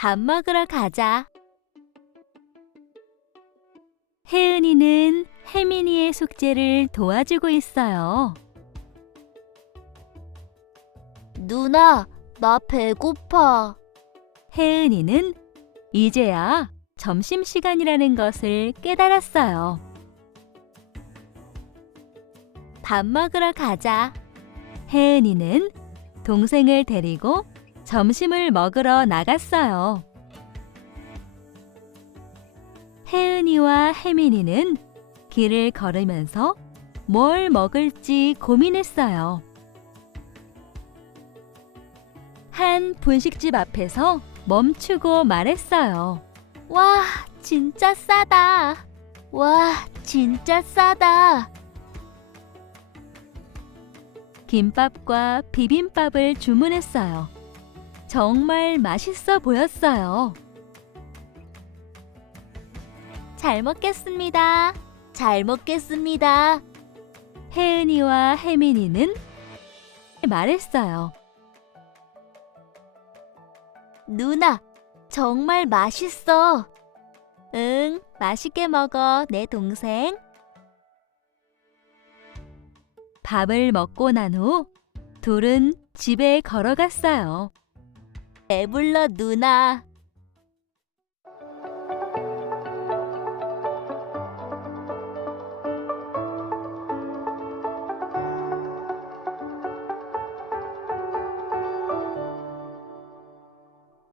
밥 먹으러 가자. 혜은이는 혜민이의 숙제를 도와주고 있어요. 누나, 나 배고파. 혜은이는 이제야 점심시간이라는 것을 깨달았어요. 밥 먹으러 가자. 혜은이는 동생을 데리고 점심을 먹으러 나갔어요. 혜은이와 혜민이는 길을 걸으면서 뭘 먹을지 고민했어요. 한 분식집 앞에서 멈추고 말했어요. 와, 진짜 싸다. 와, 진짜 싸다. 김밥과 비빔밥을 주문했어요. 정말 맛있어 보였어요. 잘 먹겠습니다. 잘 먹겠습니다. 혜은이와 혜민이는 말했어요. 누나, 정말 맛있어. 응, 맛있게 먹어, 내 동생. 밥을 먹고 난 후 둘은 집에 걸어갔어요. 배불러, 누나.